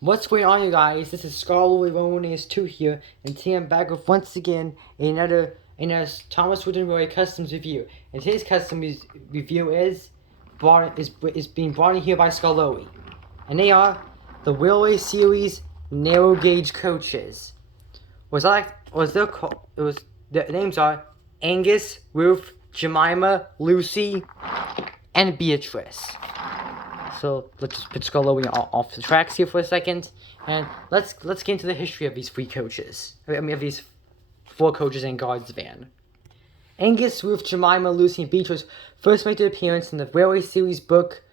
What's going on, you guys? This is Scholarly Romanes 2 here, and today I'm back with once again another Thomas Wooden Railway Customs review. And today's review is being brought in here by Scholarly, and they are the Railway Series narrow gauge coaches. Their names are Angus, Ruth, Jemima, Lucy, and Beatrice. So let's just put Scullowy off the tracks here for a second, and let's get into the history of these three coaches. Of these four coaches and guards van. Angus, Ruth, Jemima, Lucy, and Beatrice first made their appearance in the Railway Series book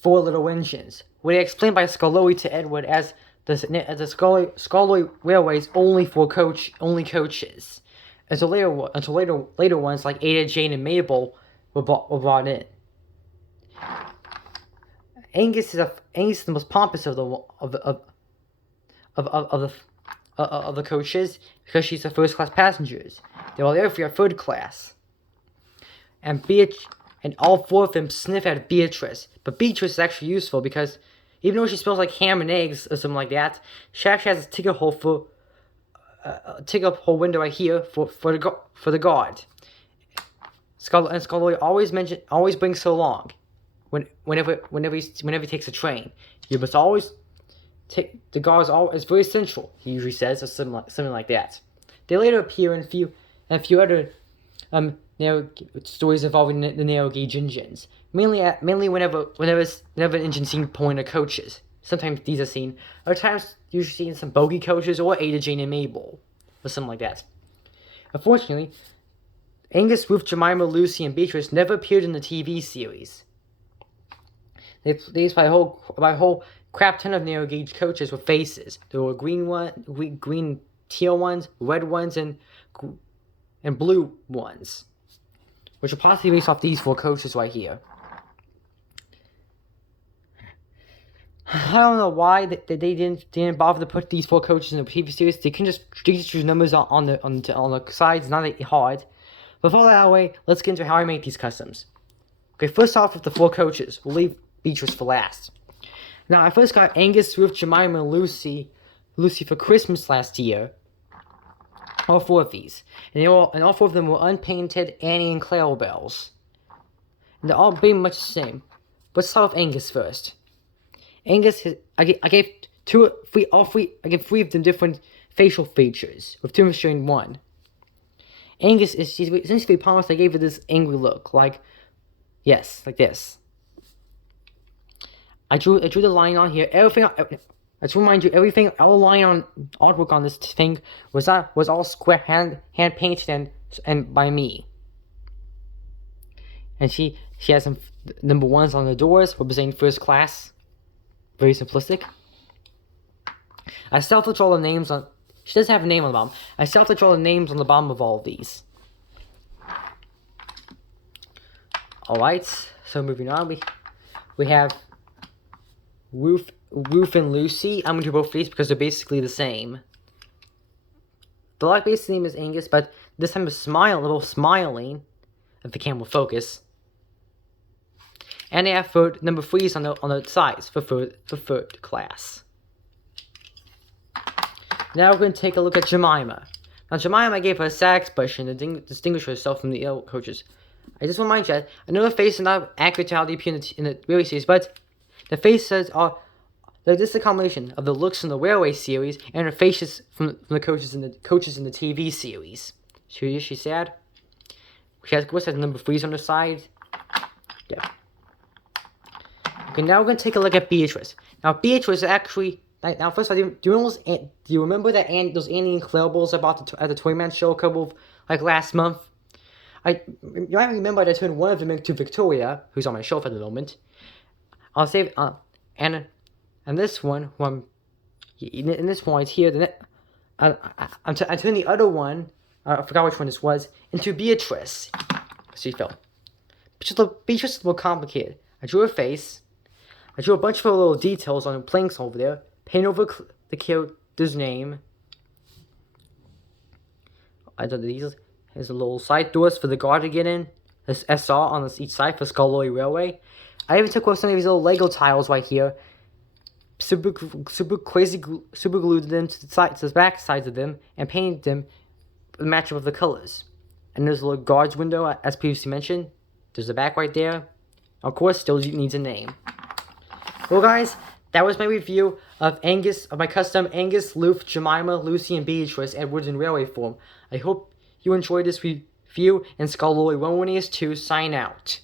Four Little Engines, where they explained by Scullowy to Edward as the Scullowy Railway's only coaches, until later ones like Ada, Jane, and Mabel were brought in. Angus is the most pompous of the coaches because she's the first class passengers. They were there for your third class. And all four of them sniff at Beatrice. But Beatrice is actually useful because even though she smells like ham and eggs or something like that, she actually has a ticket hole window right here for the guard. Scully always brings so long. Whenever he takes a train, you must always take the guard. It's very central, he usually says, or something like that. They later appear in a few other narrow stories involving the narrow gauge engines. Mainly whenever an engine seen pulling the coaches. Sometimes these are seen. Other times usually seen some bogey coaches or Ada, Jane, and Mabel, or something like that. Unfortunately, Angus, Ruth, Jemima, Lucy, and Beatrice never appeared in the TV series. They used by a whole crap ton of narrow gauge coaches with faces. There were green teal ones, red ones, and blue ones, which are possibly based off these four coaches right here. I don't know why they didn't bother to put these four coaches in the previous series. They can just choose numbers on the sides. It's not that hard. Before that way, let's get into how I make these customs. Okay, first off with the four coaches. We'll leave Beatrice for last. Now, I first got Angus, Ruth, Jemima, and Lucy for Christmas last year. All four of these. And all four of them were unpainted Annie and Clara bells. And they're all pretty much the same. Let's start with Angus first. Angus, I gave three of them different facial features, with two sharing one. Angus she's essentially promised. I gave her this angry look, like this. I drew the line on here. Let's remind you, all line on artwork on this thing was all square hand painted and by me. And she has some number ones on the doors, representing first class. Very simplistic. I still have to draw the names on. She doesn't have a name on the bottom. I still have to draw the names on the bottom of all of these. Alright, so moving on, we have Ruth and Lucy. I'm going to do both of these because they're basically the same. The basic name is Angus, but this time is a little smiling, if the camera will focus. And they have number 3s on the sides for third class. Now we're going to take a look at Jemima. Now Jemima, I gave her a sad expression to distinguish herself from the other coaches. I just want to remind you that I know the faces are not accurate to how they appear in the Railway series, but the faces are. This is a combination of the looks from the Railway series and the faces from the coaches in the TV series. She's sad. She has number 3s on the side. Yeah. Okay, now we're going to take a look at Beatrice. Now Beatrice is actually. Now, first of all, do you remember those Annie and Claire balls I bought at the Toyman show a couple of, last month? You might remember that I turned one of them into Victoria, who's on my shelf at the moment. I'll save, and this one, in this one, it's here. I turned the other one, I forgot which one this was, into Beatrice. She fell. Beatrice is a little complicated. I drew her face. I drew a bunch of little details on the planks over there. Paint over the character's name. I did these. Here's a little side doors for the guard to get in. There's SR on each side for Scullowy Railway. I even took some of these little Lego tiles right here super glued them to the back sides of them and painted them the matchup of the colors. And there's a little guards window, as previously mentioned. There's the back right there. Of course, still needs a name. Well, guys, that was my review of my custom Angus, Loof, Jemima, Lucy, and Beatrice at Wooden Railway form. I hope you enjoyed this review, and Skull Lily 118 2 sign out.